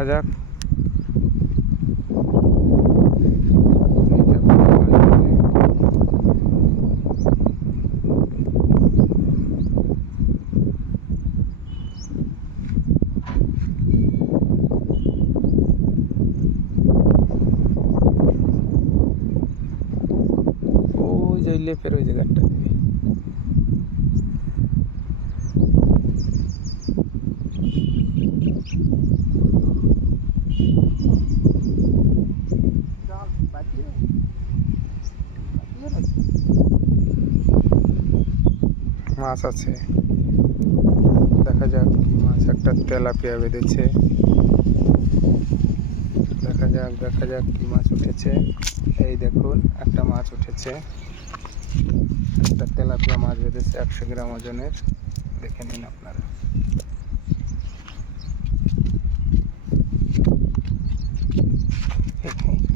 দেখা যাক ওই যে লেপের ওই জায়গাটা মাছ আছে। দেখা যাক কি মাছ একটা তেলাপিয়া বেঁধেছে। দেখা যাক দেখা যাক কি মাছ উঠেছে। এই দেখুন, একটা মাছ উঠেছে। একটা তেলাপিয়া মাছ বেঁধেছে, একশো গ্রাম ওজনের। দেখে নিন আপনারা। Hey, hey.